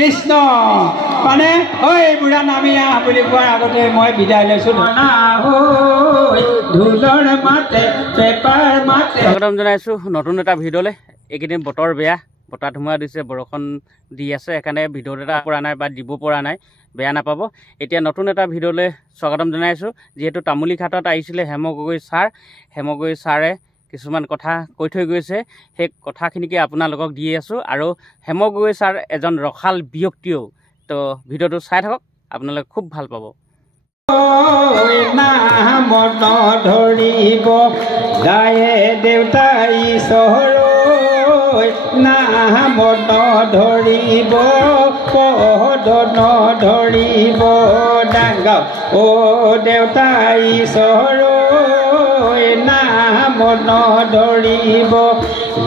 কৃষ্ণ মানে ঐ বুঢ়া নামি আহ বুলি কোৱাৰ আগতে মই বিদায় লৈছোঁ ঢোলৰ মাতে পেপাৰ মাতে। স্বাগতম জনাইছোঁ নতুন এটা ভিডিঅ'লৈ। এইকেইদিন বতৰ বেয়া, বতাহ ধুমুহা দিছে, বৰষুণ দি আছে, সেইকাৰণে ভিডিঅ' এটা পৰা নাই বা দিব পৰা নাই, বেয়া নাপাব। এতিয়া নতুন এটা ভিডিঅ'লৈ স্বাগতম জনাইছোঁ। যিহেতু তামুলীঘাটত আহিছিলে হেম গগৈ ছাৰে কিছুমান কথা কৈ থৈ গৈছে, সেই কথাখিনিকে আপোনালোকক দি আছোঁ। আৰু হেম গগৈ ছাৰ এজন ৰসাল ব্যক্তিও, তো ভিডিঅ'টো চাই থাকক, আপোনালোকে খুব ভাল পাব। নামত ধৰিব গায়ে দেউতা ঈশ্বৰ, নামত ধৰিব পদ নধৰিব ডাঙৰ অ দেউতা ঈশ্বৰ, নামত ধৰিব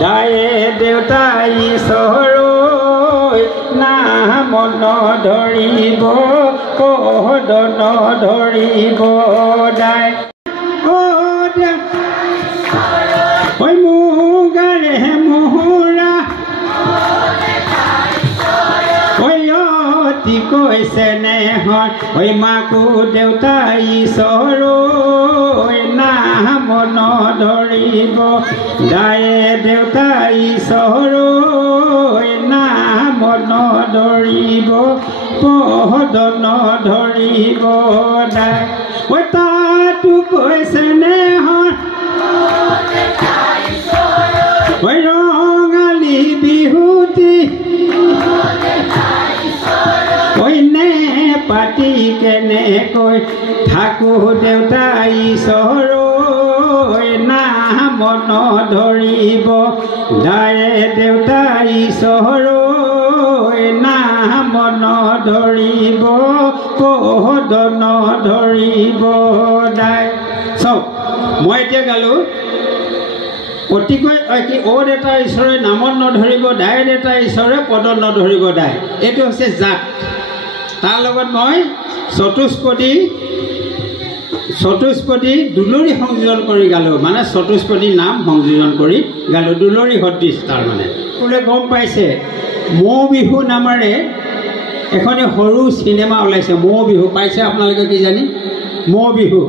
গায়ে দেউতা ঈশ্বৰ, নামত ধৰিব পদ নধৰিব দাই ঐ মুগাৰে মোহৰা ঐ অতি কৈছে নেহৰ ঐ মাকো দেউতা ঈশ্বৰ, নামত নধৰিব গায়ে দেউতা ঈশ্বৰ, নামত নধৰিব পদ নধৰিব দাই ঐ তাতো কৈছে নেহৰ ঐ ৰঙালী বিহুতি ঐ নে পাতি কেনেকৈ থাকো দেউতা ঈশ্বৰ, নামত নধৰিব গায়ে দেউতা ঈশ্বৰ, নামত নধৰিব পদ নধৰিব দাই। চাওক মই এতিয়া গালোঁ অতিকৈ কি অ দেউতা ঈশ্বৰে নামত নধৰিব, দাই দেউতা ঈশ্বৰে পদত নধৰিব দাই। এইটো হৈছে জাত। তাৰ লগত মই চতুষ্পদী দুলৰি সংযোজন কৰি গালোঁ, মানে চতুষ্পদী নাম সংযোজন কৰি গালোঁ, দুলৰি সদৃশ। তাৰমানে বোলে গম পাইছে মৌ বিহু নামেৰে এখনি সৰু চিনেমা ওলাইছে, মৌ বিহু পাইছে আপোনালোকে কি জানি? মৌ বিহু,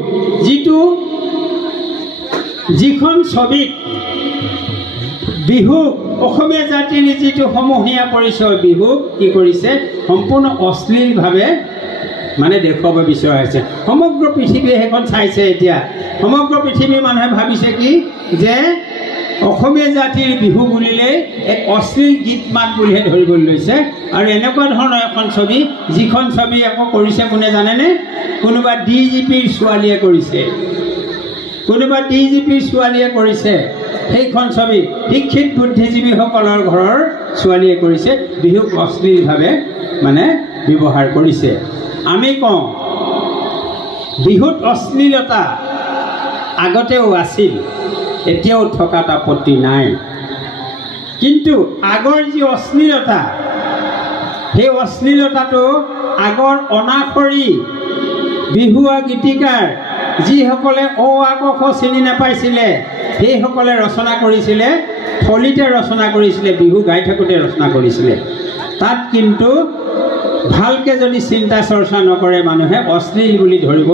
যিখন ছবিত বিহু অসমীয়া জাতিৰ যিটো সমূহীয়া পৰিচয় বিহু কি কৰিছে সম্পূৰ্ণ অশ্লীলভাৱে মানে দেখুৱাব বিচৰা হৈছে। সমগ্ৰ পৃথিৱীয়ে সেইখন চাইছে। এতিয়া সমগ্ৰ পৃথিৱীৰ মানুহে ভাবিছে কি যে অসমীয়া জাতিৰ বিহু বুলিলে এক অশ্লীল গীত মাত বুলিহে ধৰিবলৈ লৈছে। আৰু এনেকুৱা ধৰণৰ এখন ছবি, যিখন ছবি আকৌ কৰিছে কোনে জানেনে? কোনোবা DGPৰ ছোৱালীয়ে কৰিছে, কৰিছে সেইখন ছবি শিক্ষিত বুদ্ধিজীৱীসকলৰ ঘৰৰ ছোৱালীয়ে কৰিছে, বিহুক অশ্লীলভাৱে মানে ব্যৱহাৰ কৰিছে। আমি কওঁ বিহুত অশ্লীলতা আগতেও আছিল, এতিয়াও থকাত আপত্তি নাই, কিন্তু আগৰ যি অশ্লীলতা, সেই অশ্লীলতাটো আগৰ অনাখৰী বিহুৱা গীতিকাৰ যিসকলে অ আ ক খ চিনি নাপাইছিলে সেইসকলে ৰচনা কৰিছিলে, থলিতে ৰচনা কৰিছিলে, বিহু গাই থাকোঁতে ৰচনা কৰিছিলে। তাত কিন্তু ভালকৈ যদি চিন্তা চৰ্চা নকৰে মানুহে অশ্লীল বুলি ধৰিব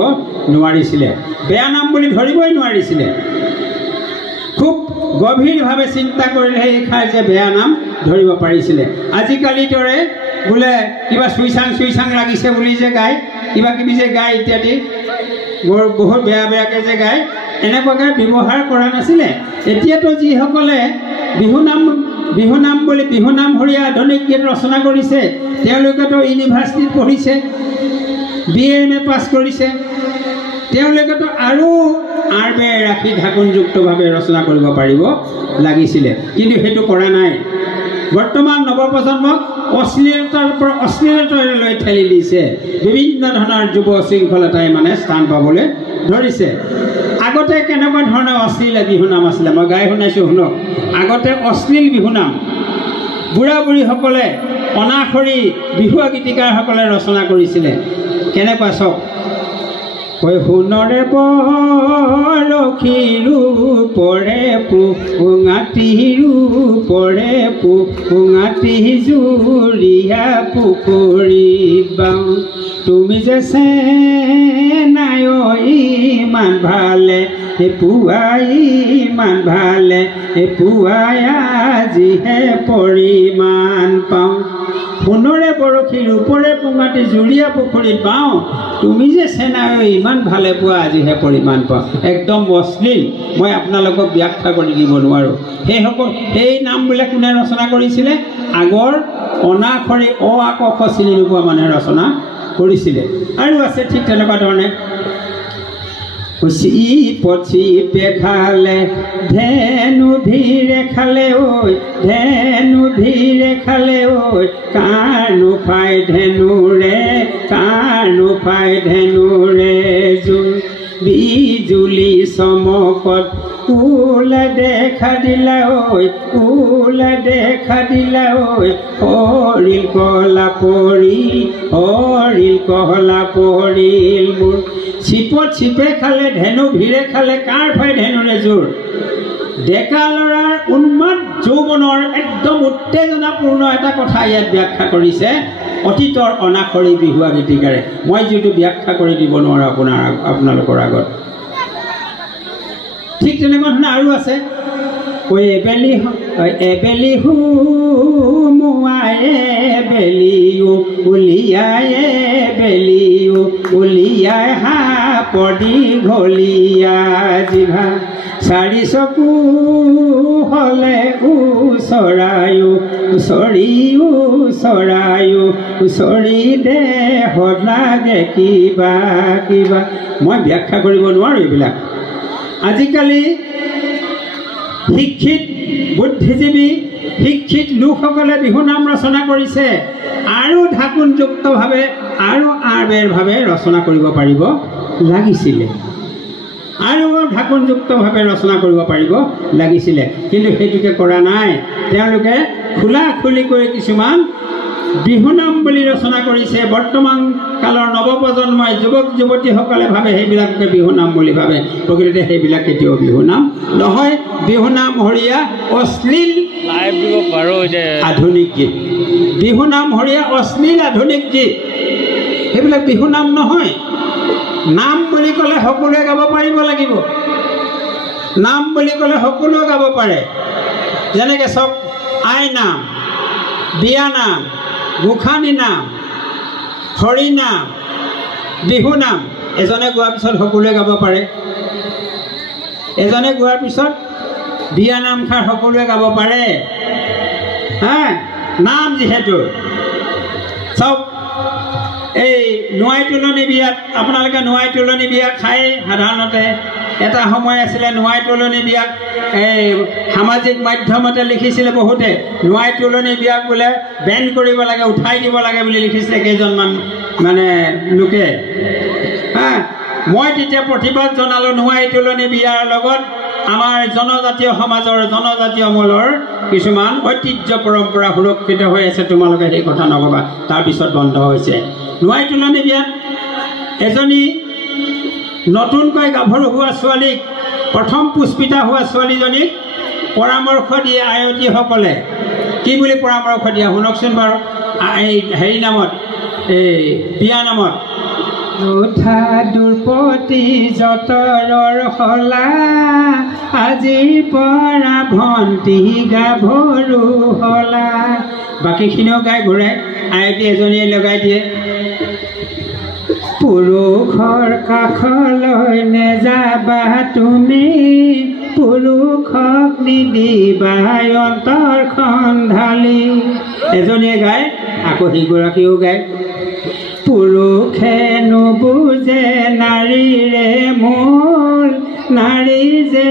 নোৱাৰিছিলে, বেয়া নাম বুলি ধৰিবই নোৱাৰিছিলে। খুব গভীৰভাৱে চিন্তা কৰিলেহে এই খাই যে বেয়া নাম ধৰিব পাৰিছিলে। আজিকালিৰ দৰে বোলে কিবা চুইচাং লাগিছে বুলি যে গায়, কিবা কিবি যে গায় ইত্যাদি, বহুত বেয়াকৈ যে গায়, এনেকুৱাকৈ ব্যৱহাৰ কৰা নাছিলে। এতিয়াতো যিসকলে বিহুনামভৰীয়া আধুনিক গীত ৰচনা কৰিছে তেওঁলোকেতো ইউনিভাৰ্চিটিত পঢ়িছে, BA পাছ কৰিছে, তেওঁলোকেতো আৰু আৰবে ৰাখি ঢাকোনযুক্তভাৱে ৰচনা কৰিব পাৰিব লাগিছিলে, কিন্তু সেইটো কৰা নাই। বৰ্তমান নৱপ্ৰজন্মক অশ্লীলতাৰ পৰা অশ্লীলতালৈ ঠেলি দিছে। বিভিন্ন ধৰণৰ যুৱ শৃংখলতাই মানে স্থান পাবলৈ ধৰিছে। আগতে কেনেকুৱা ধৰণৰ অশ্লীল বিহুনাম আছিলে মই গাই শুনাইছোঁ, শুনক। আগতে অশ্লীল বিহুনাম বুঢ়া বুঢ়ীসকলে, অনাখৰী বিহুৱা গীতিকাৰসকলে ৰচনা কৰিছিলে। কেনেকুৱা চাওক, কৈ সোণৰে বৰশীৰো পৰে পুঙাটিৰো পৰে পুঙাটি জুৰিয়া পুখুৰীত বাওঁ তুমি যে চেনাই ইমান ভালে পুৱাই ইমান ভালে পুৱাই আজিহে পৰিমাণ পাওঁ সোণৰে বৰশীৰ ওপৰে পুঙাটি জুৰিয়া পুখুৰীত বাওঁ তুমি যে চেনাই ইমান ভালে পোৱা আজিহে পৰিমাণ পাওঁ একদম অশ্লীল মই আপোনালোকক ব্যাখ্যা কৰি দিব নোৱাৰোঁ সেই নামবিলাক কোনে ৰচনা কৰিছিলে আগৰ অনাখৰি অ আ ক খ চিনি নোপোৱা মানুহে ৰচনা কৰিছিলে আৰু আছে ঠিক তেনেকুৱা ধৰণে পচিপে খালে ধেনু ধীৰে খালে ঐ ধেনু ধীৰে খালে ঐ কাণু পাই ধেনুৰে জোৰ বিজুলি চমকত ওলা দেখা দিলা ঐ হৰিল কলা পৰিল মোৰ চিপত চিপে খালে ধেনু ভিৰে খালে কাৰ ফাই ধেনুৰে জোৰ ডেকা ল'ৰাৰ উন্মাদ যৌৱনৰ একদম উত্তেজনাপূৰ্ণ এটা কথা ইয়াত ব্যাখ্যা কৰিছে অতীতৰ অনাখৰি বিহুৱা গীতিকাৰে মই যিটো ব্যাখ্যা কৰি দিব নোৱাৰোঁ আপোনালোকৰ আগত ঠিক তেনেকুৱা ধৰণে আৰু আছে কৈ এবেলি সোমোৱাই উলিয়াই সাপৰ দীঘলীয়া জিভা চাৰি চকু হ'লে উচৰি দেহত লাগে কিবা মই ব্যাখ্যা কৰিব নোৱাৰোঁ এইবিলাক আজিকালি শিক্ষিত বুদ্ধিজীৱী শিক্ষিত লোকসকলে বিহুনাম ৰচনা কৰিছে আৰু ঢাকুনযুক্তভাৱে আৰু আৰবেৰভাৱে ৰচনা কৰিব পাৰিব লাগিছিলে কিন্তু সেইটোকে কৰা নাই তেওঁলোকে খোলা খুলি কৰি কিছুমান বিহুনাম বুলি ৰচনা কৰিছে বৰ্তমান কালৰ নৱপ্ৰজন্মই যুৱক যুৱতীসকলে ভাবে সেইবিলাককে বিহুনাম বুলি ভাবে প্ৰকৃততে সেইবিলাক কেতিয়াও বিহুনাম নহয় বিহুনাম হৰিয়া অশ্লীল আধুনিক গীত বিহুনাম হৰিয়া অশ্লীল আধুনিক গীত সেইবিলাক বিহুনাম নহয় নাম বুলি ক'লে সকলোৱে গাব পাৰিব লাগিব নাম বুলি ক'লে সকলোৱে গাব পাৰে যেনেকৈ চব আই নাম বিয়া নাম গোসানী নাম হৰি নাম বিহু নাম এজনে গোৱাৰ পিছত সকলোৱে গাব পাৰে এজনে গোৱাৰ পিছত বিয়া নামষাৰ সকলোৱে গাব পাৰে নাম যিহেতু চব এই নোৱাই তুলনি বিয়াত আপোনালোকে নোৱাই তুলনি বিয়া খায় সাধাৰণতে এটা সময় আছিলে নোৱাই তুলনি বিয়াক এই সামাজিক মাধ্যমতে লিখিছিলে বহুতে নোৱাই তুলনি বিয়াক বোলে বেন কৰিব লাগে উঠাই দিব লাগে বুলি লিখিছিলে কেইজনমান মানে লোকে মই তেতিয়া প্ৰতিবাদ জনালোঁ নোৱাই তুলনি বিয়াৰ লগত আমাৰ জনজাতীয় সমাজৰ জনজাতীয় মূলৰ কিছুমান ঐতিহ্য পৰম্পৰা সুৰক্ষিত হৈ আছে তোমালোকে সেই কথা নক'বা তাৰপিছত বন্ধ হৈছে নোৱাই তুলনি বিয়াত এজনী নতুনকৈ গাভৰু হোৱা ছোৱালীক প্ৰথম পুষ্পিতা হোৱা ছোৱালীজনীক পৰামৰ্শ দিয়ে আয়তীসকলে কি বুলি পৰামৰ্শ দিয়ে শুনকচোন বাৰু এই হেৰি নামত এই বিয়া নামত উঠা দুৰ্পতি যতৰৰ হলা আজিৰ পৰা ভণ্টি গাভৰু হলা বাকীখিনিও গাই ঘূৰাই আয়তী এজনীয়ে লগাই দিয়ে পুৰুষৰ কাষলৈ নেযাবা তুমি পুৰুষক নিদিবা অন্তৰখন ঢালি এজনীয়ে গায় আকৌ সিগৰাকীও গায় পুৰুষে নুবুজে নাৰীৰে মূল নাৰী যে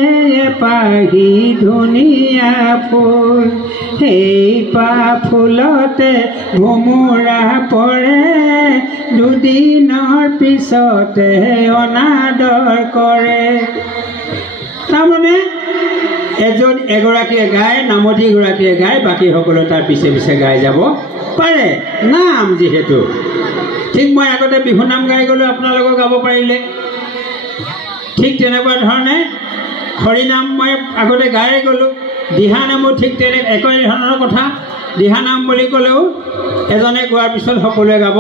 পাহি ধুনীয়া ফুল সেই পা ফুলতে ভোমোৰা পৰে দুদিনৰ পিছতে অনাদৰ কৰে তাৰমানে এগৰাকীয়ে গায় নামতীগৰাকীয়ে গায় বাকীসকলে তাৰ পিছে পিছে গাই যাব পাৰে নাম যিহেতু ঠিক মই আগতে বিহুনাম গাই গ'লোঁ আপোনালোকক গাব পাৰিলে ঠিক তেনেকুৱা ধৰণে হৰিনাম মই আগতে গায়ে গ'লোঁ, দিহানামো ঠিক তেনে একে ধৰণৰ কথা। দিহানাম বুলি ক'লেও এজনে গোৱাৰ পিছত সকলোৱে গাব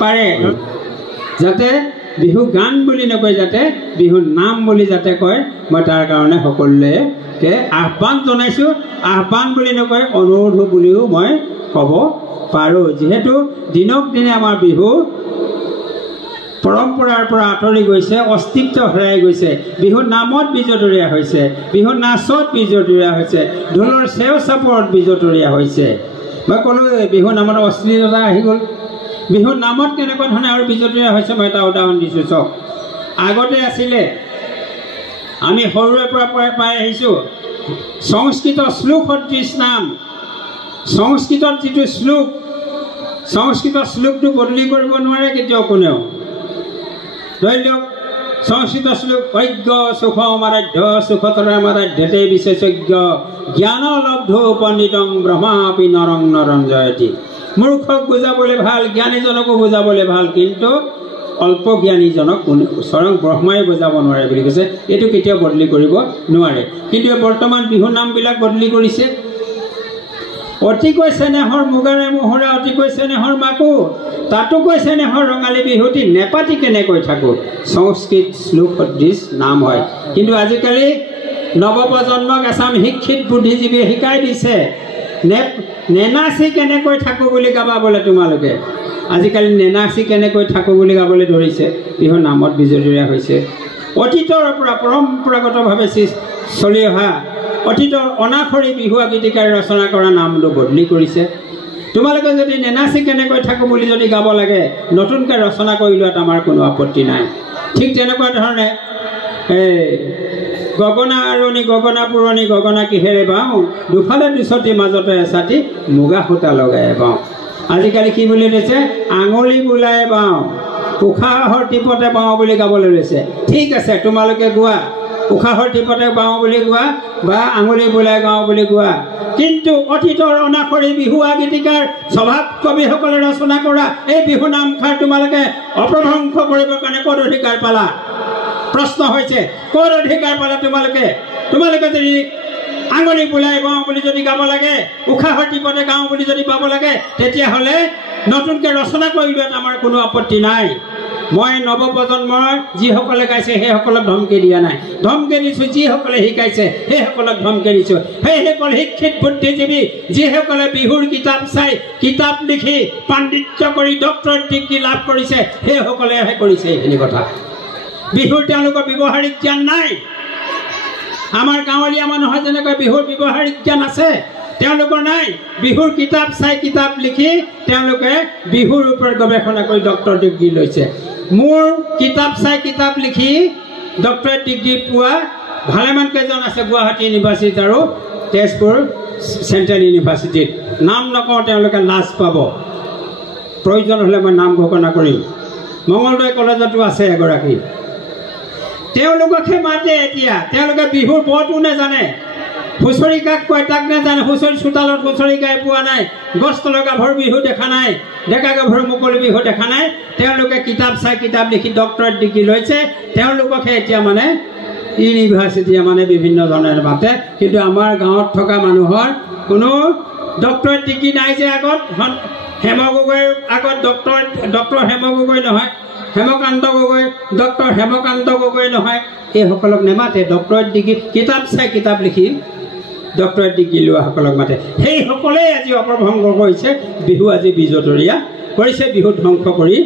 পাৰে, যাতে বিহু গান বুলি নকয়, যাতে বিহু নাম বুলি যাতে কয়, মই তাৰ কাৰণে সকলোৱে আহ্বান জনাইছোঁ। আহ্বান বুলি নকয়, অনুৰোধ বুলিও মই ক'ব পাৰোঁ। যিহেতু দিনক দিনে আমাৰ বিহু পৰম্পৰাৰ পৰা আঁতৰি গৈছে, অস্তিত্ব হেৰাই গৈছে, বিহু নামত বিজতৰীয়া হৈছে, বিহু নাচত বিজতৰীয়া হৈছে, ঢোলৰ চেও চাপৰত বিজতৰীয়া হৈছে। মই ক'লোঁ বিহু নামত অশ্লীলতা আহি গ'ল। বিহু নামত কেনেকুৱা ধৰণে আৰু বিজতৰীয়া হৈছে মই এটা উদাহৰণ দিছোঁ। চাওক, আগতে আছিলে, আমি সৰুৰে পৰা পাই আহিছোঁ সংস্কৃত শ্লোক সদৃশ নাম। সংস্কৃতত যিটো শ্লোক, সংস্কৃত শ্লোকটো বদলি কৰিব নোৱাৰে কেতিয়াও কোনেও। ধৰি লওক সংস্কৃত শ্লোক, ঐজ্ঞ সুখ মাৰাধ্য সুখতৰা মাৰাধ্যতে বিশেষজ্ঞ জ্ঞান লব্ধ পণ্ডিতং ব্ৰহ্মাপি নৰং নৰঞ্জয়তি। মূৰ্খক বুজাবলৈ ভাল, জ্ঞানীজনকো বুজাবলৈ ভাল, কিন্তু অল্প জ্ঞানীজনক স্বয়ং ব্ৰহ্মাই বুজাব নোৱাৰে বুলি কৈছে। এইটো কেতিয়াও বদলি কৰিব নোৱাৰে। কিন্তু বৰ্তমান বিহু নামবিলাক বদলি কৰিছে। অতিকৈ চেনেহৰ মুগাৰে মোহৰা, অতিকৈ চেনেহৰ মাকো, তাতো কৈ চেনেহৰ ৰঙালী বিহুটি নেপাতি কেনেকৈ থাকোঁ, সংস্কৃত শ্লোক সদৃশ নাম হয়। কিন্তু আজিকালি নৱপ্ৰজন্মক এচাম শিক্ষিত বুদ্ধিজীৱীয়ে শিকাই দিছে নেনাচি কেনেকৈ থাকোঁ বুলি গাবাবলৈ। তোমালোকে আজিকালি নেনাচি কেনেকৈ থাকোঁ বুলি গাবলৈ ধৰিছে, বিহু নামত বিজতৰীয়া হৈছে। অতীতৰ পৰা পৰম্পৰাগতভাৱে চলি অহা অতীতৰ অনাখৰী বিহুৱা গীতিকাৰে ৰচনা কৰা নামটো বদলি কৰিছে। তোমালোকে যদি নেনাচি কেনেকৈ থাকোঁ বুলি যদি গাব লাগে, নতুনকৈ ৰচনা কৰি লোৱাত আমাৰ কোনো আপত্তি নাই। ঠিক তেনেকুৱা ধৰণে গগনা আৰণি গগনা পুৰণি গগনা কিহেৰে বাওঁ, দুফালে দুচতি মাজতে এচাতি মুগা সূতা লগাই বাওঁ। আজিকালি কি বুলি লৈছে, আঙুলি বোলাই বাওঁ, উশাহৰ টিপতে বাওঁ বুলি গাবলৈ লৈছে। ঠিক আছে, তোমালোকে গোৱা, উশাহৰ টিপতে বাওঁ বুলি গোৱা বা আঙুলি বোলাই গাওঁ বুলি গোৱা, কিন্তু অতীতৰ অনাখৰী বিহুৱা গীতিকাৰ স্বভাৱ কবিসকলে ৰচনা কৰা এই বিহু নামষাৰ তোমালোকে অপ্ৰধ্বংস কৰিবৰ কাৰণে ক'ত অধিকাৰ পালা? প্ৰশ্ন হৈছে, ক'ত অধিকাৰ পালা তোমালোকে? তোমালোকে যদি আঙুলি বোলাই গাওঁ বুলি যদি গাব লাগে, উশাহৰ টিপতে গাওঁ বুলি যদি পাব লাগে, তেতিয়াহ'লে নতুনকৈ ৰচনা কৰি লোৱাত আমাৰ কোনো আপত্তি নাই। মই নৱপ্ৰজন্মৰ যিসকলে গাইছে সেইসকলক ধমকি দিয়া নাই, ধমকি দিছোঁ যিসকলে শিকাইছে সেইসকলক ধমকি দিছোঁ। সেইসকল শিক্ষিত বুদ্ধিজীৱী যিসকলে বিহুৰ কিতাপ চাই, কিতাপ লিখি, পাণ্ডিত্য কৰি ডক্টৰেট ডিগ্ৰী লাভ কৰিছে, সেইসকলেহে কৰিছে এইখিনি কথা। বিহুৰ তেওঁলোকৰ ব্যৱহাৰিক জ্ঞান নাই। আমাৰ গাঁৱলীয়া মানুহৰ যেনেকৈ বিহুৰ ব্যৱহাৰিক জ্ঞান আছে, তেওঁলোকৰ নাই। বিহুৰ কিতাপ চাই, কিতাপ লিখি তেওঁলোকে বিহুৰ ওপৰত গৱেষণা কৰি ডক্টৰ ডিগ্ৰী লৈছে। মোৰ কিতাপ চাই, কিতাপ লিখি ডক্টৰেট ডিগ্ৰী পোৱা ভালেমান কেইজন আছে গুৱাহাটী ইউনিভাৰ্চিটিত আৰু তেজপুৰ চেণ্ট্ৰেল ইউনিভাৰ্চিটিত। নাম নকওঁ, তেওঁলোকে লাজ পাব। প্ৰয়োজন হ'লে মই নাম ঘোষণা কৰিম। মঙলদৈ কলেজতো আছে এগৰাকী। তেওঁলোককহে মাতে এতিয়া। তেওঁলোকে বিহুৰ বটো নাজানে, হুঁচৰি কাক কয় তাক নাজানে, হুঁচৰি চোতালত হুঁচৰি গাই পোৱা নাই, গছ তলৰ গাভৰু বিহু দেখা নাই, ডেকা গাভৰু মুকলি বিহু দেখা নাই। তেওঁলোকে কিতাপ চাই, কিতাপ লিখি ডক্টৰেট ডিগ্ৰী লৈছে। তেওঁলোককহে এতিয়া মানে ইউনিভাৰ্চিটিয়ে মানে বিভিন্ন ধৰণে মাতে। কিন্তু আমাৰ গাঁৱত থকা মানুহৰ কোনো ডক্টৰেট ডিগ্ৰী নাই যে। আগত হেম গগৈৰ আগত ডক্টৰ হেম গগৈ নহয়, হেমকান্ত গগৈ, ডক্টৰ হেমকান্ত গগৈ নহয়, এইসকলক নেমাতে। ডক্টৰেট ডিগ্ৰী কিতাপ চাই, কিতাপ লিখি ডক্টৰেট ডিগ্ৰী লোৱাসকলক মাতে। সেইসকলেই আজি অপ্ৰভংগ কৰিছে, বিহু আজি বিজতৰীয়া কৰিছে, বিহু ধ্বংস কৰি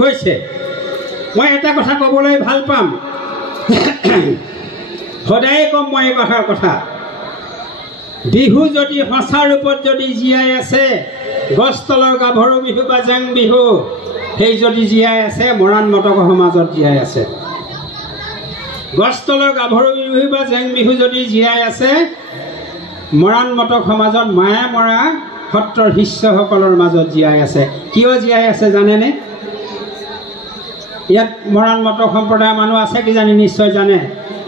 গৈছে। মই এটা কথা ক'বলৈ ভাল পাম, সদায়ে ক'ম মই এই কথাৰ কথা। বিহু যদি সঁচা ৰূপত যদি জীয়াই আছে, গছ তলৰ গাভৰু বিহু বা জেং বিহু, সেই যদি জীয়াই আছে, মৰাণ মটক সমাজত জীয়াই আছে। গছ তলৰ গাভৰু বিহু বা জেং বিহু যদি জীয়াই আছে, মৰাণ মটক সমাজত মায়া মৰা সত্ৰৰ শিষ্যসকলৰ মাজত জীয়াই আছে। কিয় জীয়াই আছে জানেনে? ইয়াত মৰাণ মটক সম্প্ৰদায়ৰ মানুহ আছে কিজানি, নিশ্চয় জানে।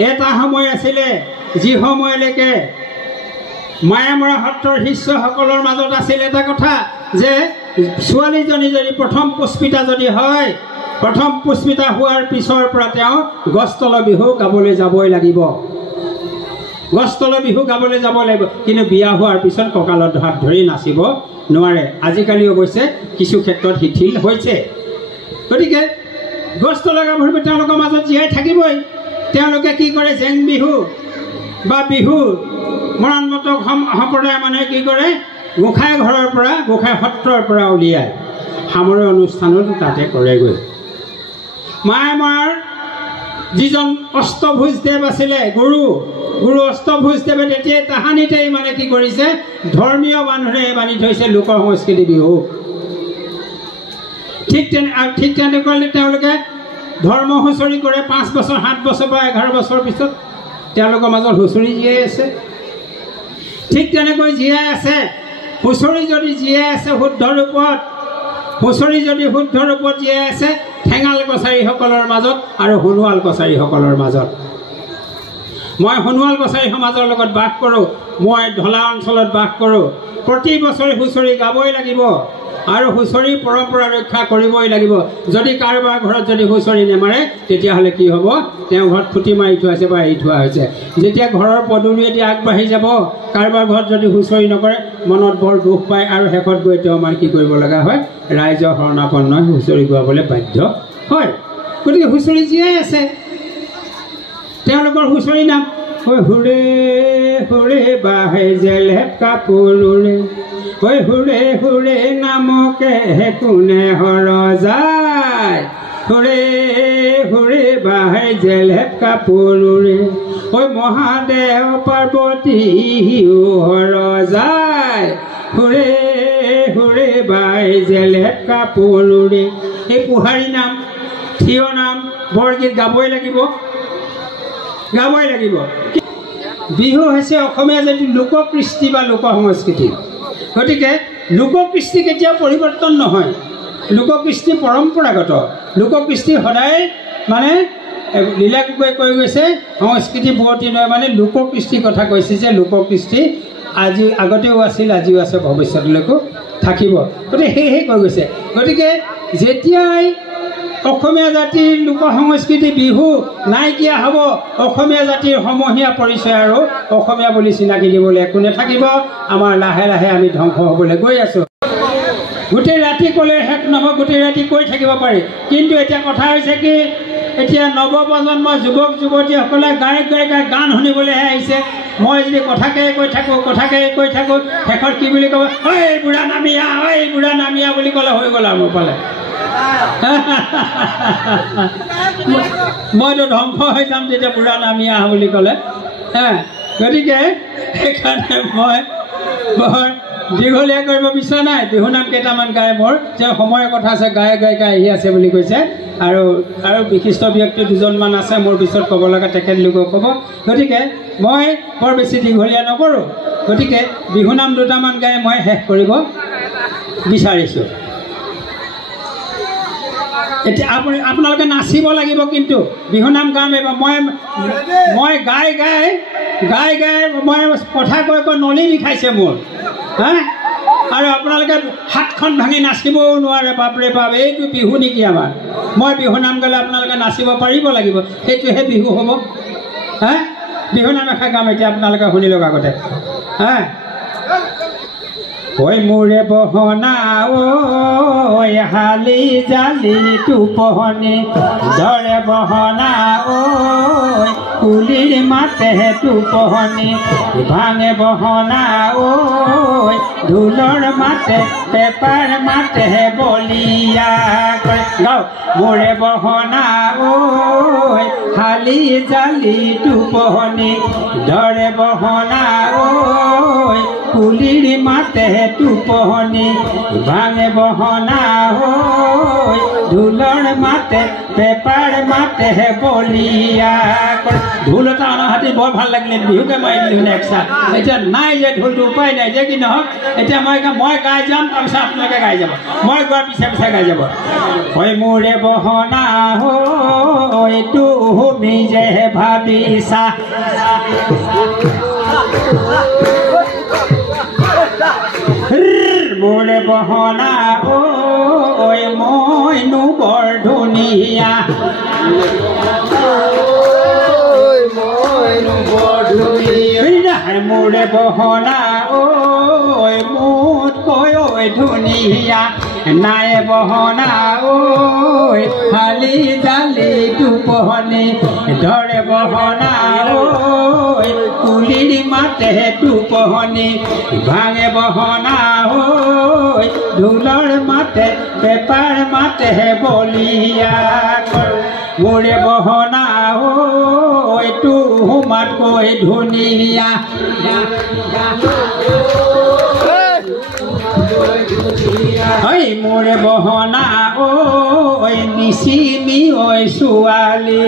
এটা সময় আছিলে, যি সময়লৈকে মায়া মৰা সত্ৰৰ শিষ্যসকলৰ মাজত আছিল এটা কথা যে ছোৱালীজনী যদি প্ৰথম পুষ্পিতা যদি হয়, প্ৰথম পুষ্পিতা হোৱাৰ পিছৰ পৰা তেওঁ গছতলৰ বিহু গাবলৈ যাবই লাগিব, গছতলৰ বিহু গাবলৈ যাব লাগিব। কিন্তু বিয়া হোৱাৰ পিছত কঁকালত হাত ধৰি নাচিব নোৱাৰে। আজিকালি অৱশ্যে কিছু ক্ষেত্ৰত শিথিল হৈছে। গতিকে গছতলৰ গাভৰু তেওঁলোকৰ মাজত জীয়াই থাকিবই। তেওঁলোকে কি কৰে, জেং বিহু বা বিহু মৰাণমতক সম্প্ৰদায়ৰ মানুহে কি কৰে, গোঁসাই ঘৰৰ পৰা, গোঁসাই সত্ৰৰ পৰা উলিয়াই সামৰণি অনুষ্ঠানো তাতে কৰেগৈ। মায়ামাৰ যিজন অষ্টভুজদেৱ আছিলে, গুৰু অষ্টভুজদেৱে তেতিয়াই তাহানিতেই মানে কি কৰিছে, ধৰ্মীয় মানুহে বান্ধি থৈছে লোক সংস্কৃতি বিহু। ঠিক তেনেকৈ তেওঁলোকে ধৰ্ম হুঁচৰি কৰে। 5 বছৰ 7 বছৰ বা 11 বছৰৰ পিছত তেওঁলোকৰ মাজত হুঁচৰি জীয়াই আছে। ঠিক তেনেকৈ জীয়াই আছে হুঁচৰি যদি জীয়াই আছে শুদ্ধ ৰূপত, হুঁচৰি যদি শুদ্ধ ৰূপত জীয়াই আছে ঠেঙাল কছাৰীসকলৰ মাজত আৰু সোণোৱাল কছাৰীসকলৰ মাজত। মই সোণোৱাল কছাৰী সমাজৰ লগত বাস কৰোঁ, মই ঢলা অঞ্চলত বাস কৰোঁ। প্ৰতি বছৰে হুঁচৰি গাবই লাগিব আৰু হুঁচৰি পৰম্পৰা ৰক্ষা কৰিবই লাগিব। যদি কাৰোবাৰ ঘৰত যদি হুঁচৰি নেমাৰে তেতিয়াহ'লে কি হ'ব, তেওঁ ঘৰত খুটি মাৰি থোৱা আছে বা এৰি থোৱা হৈছে। যেতিয়া ঘৰৰ পদূলিয়েদি আগবাঢ়ি যাব, কাৰোবাৰ ঘৰত যদি হুঁচৰি নকৰে মনত বৰ দুখ পায় আৰু শেষত গৈ তেওঁ আমাৰ কি কৰিব লগা হয়, ৰাইজৰ শৰণাপন্ন হুঁচৰি গোৱাবলৈ বাধ্য হয়। গতিকে হুঁচৰি জীয়াই আছে। তেওঁলোকৰ হুঁচৰি নাম হুৰে হুৰে বাহে জেলেপ কাপোৰে, ঐ হুৰে হুৰে নামকে কোনে হৰ যায়, হুৰে হুৰে বাহে জেলেপ কাপোৰে, ঐ মহাদেৱ পাৰ্বতী হৰ যায়, হুৰে হুৰে বাহে জেলেপ কাপোৰে। এই পুহাৰী নাম, থিয় নাম, বৰগীত গাবই লাগিব, গাবই লাগিব। বিহু হৈছে অসমীয়া জাতিৰ লোককৃষ্টি বা লোক সংস্কৃতি। গতিকে লোককৃষ্টি কেতিয়াও পৰিৱৰ্তন নহয়, লোককৃষ্টি পৰম্পৰাগত। লোককৃষ্টি সদায় মানে লীলা গগৈয়ে কৈ গৈছে সংস্কৃতি বুৱতী নহয়, মানে লোককৃষ্টিৰ কথা কৈছে যে লোককৃষ্টি আজি আগতেও আছিল, আজিও আছে, ভৱিষ্যতলৈকো থাকিব। গতিকে সেয়েহে কৈ গৈছে। গতিকে যেতিয়াই অসমীয়া জাতিৰ লোক সংস্কৃতি বিহু নাইকিয়া হ'ব, অসমীয়া জাতিৰ সমূহীয়া পৰিচয় আৰু অসমীয়া বুলি চিনাকি দিবলৈ একো নাথাকিব। আমাৰ লাহে লাহে আমি ধ্বংস হ'বলৈ গৈ আছোঁ। গোটেই ৰাতি ক'লে শেষ নহয়, গোটেই ৰাতি কৈ থাকিব পাৰি। কিন্তু এতিয়া কথা হৈছে কি, এতিয়া নৱপ্ৰজন্মৰ যুৱক যুৱতীসকলে গায়ক গায়িকাৰ গান শুনিবলৈহে আহিছে। মই যদি কথাকে কৈ থাকোঁ শেষত কি বুলি ক'ব, ঐ বুঢ়া নামিয়া, ঐ বুঢ়া নামিয়া বুলি ক'লে হৈ গ'ল আৰু মোৰ ফালে। মইতো ধ্বংস হৈ যাম যেতিয়া বুঢ়া নামি আহ বুলি ক'লে। গতিকে সেইকাৰণে মই বৰ দীঘলীয়া কৰিব বিচৰা নাই। বিহু নাম কেইটামান গাই মোৰ যে সময়ৰ কথা আছে, গায়ক গায়িকা আহি আছে বুলি কৈছে, আৰু বিশিষ্ট ব্যক্তি 2জনমান আছে মোৰ পিছত ক'ব লগা, তেখেতলোকক ক'ব। গতিকে মই বৰ বেছি দীঘলীয়া নকৰোঁ। গতিকে বিহু নাম 2টামান গাই মই শেষ কৰিব বিচাৰিছোঁ। এতিয়া আপোনালোকে নাচিব লাগিব, কিন্তু বিহুনাম গাম এইবাৰ। মই গাই মই কথা কৈ নলি বিষাইছে মোৰ, আৰু আপোনালোকে হাতখন ভাঙি নাচিবও নোৱাৰে। বাপৰে বাপ, এইটো বিহু নেকি আমাৰ? মই বিহুনাম গালে আপোনালোকে নাচিব পাৰিব লাগিব, সেইটোহে বিহু হ'ব। বিহুনাম এষাৰ গাম এতিয়া, আপোনালোকে শুনি লওক আগতে। ঐ মোৰে বহনা ঐ হালি জালি টোপনি, ধৰে বহনা ঐ কুলিৰ মাতে টোপনি, ভাঙে বহনা ঐ ঢোলৰ মাতে, পেপাৰ মাতে বলিয়া কৰে। গাও মোৰে বহনা ঐ হালি জালি টোপনি, ধৰে বহনা ঐ কুলিৰ মাতে টোপনি, ভাঙে বহনা হৈ ঢোলৰ মাতে, পেপাৰ মাতে বলিয়া কৰে। ঢোল এটা অনাহাতি বৰ ভাল লাগিলে, বিহুকে মাৰি দিলোঁ একচা। এতিয়া নাই যে ঢোলটো, উপায় নাই যে কি নহওক। এতিয়া মই গাই যাম, তাৰপিছত আপোনালোকে গাই যাব, মই গোৱাৰ পিছে পিছে গাই যাব। হয় মোৰে বহনা হৈ তুমি যে ভাবিছা, মোৰে বহনা ঐ মইনো বৰ ধুনীয়া ধুনীয়া মোৰে বহনা ঐ মোতকৈ ঐ ধুনীয়া নাই বহনা ঐ খালি জালি টোপনি ধৰে বহনা ঐ কুলিৰ মাতে টোপনি ভাঙে বহনা ঐ ঢোলৰ মাতে পেপাৰ মাতে বলিয়া মোৰে বহনা ঐ তোমাতকৈ ধুনীয়া ঐ মোৰে বহনা ঐ নিচিমি ঐ ছোৱালী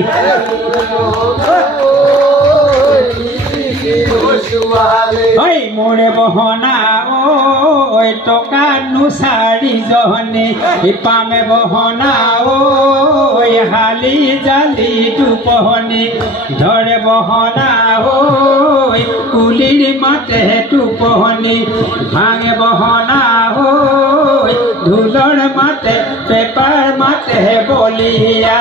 ঐ মোৰে বহনা ঐ টকা চাৰিজনী পামে বহনা ঐ হালি জালি টোপনি ধৰে বহনা ঐ কুলিৰ মাতে টোপনি ভাঙে বহনা ঐ ঢোলৰ মাতে পেপাৰ মাতে বলিয়া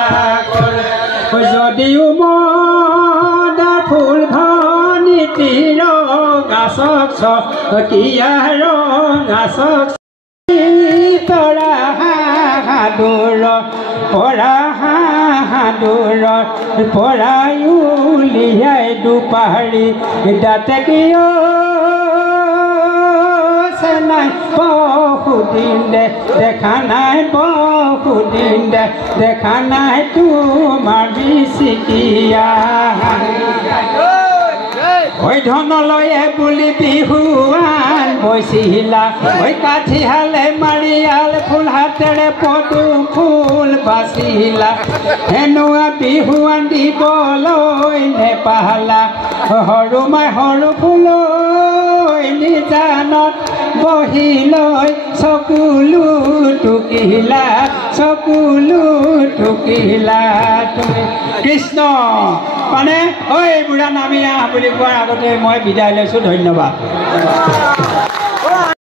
যদিও মদা ফুল ভনী ৰঙাচক চকিয়া ৰঙাচক তৰা হাদুৰ পৰা উলিয়াই দুপাৰি দাঁতে কিয় নাই বহুদিন দেখা নাই বহুদিন দেখা নাই তোমাৰ বিচিকিয়া ঐ ধনলয়ে বুলি বিহুৱান বৈছিলা ঐ কাঠিহালে মাৰিয়াল ফুল হাতেৰে পদুম ফুল বাচিলা হেনুৱা বিহুৱান দিবলৈ নেপালা সৰু মাই সৰু ফুলৈ নিজানত বহিলৈ চকুলো টুকিলা তুমি কৃষ্ণ মানে ঐ বুঢ়া নামি আহ বুলি কোৱাৰ আগতে মই বিদায় লৈছোঁ ধন্যবাদ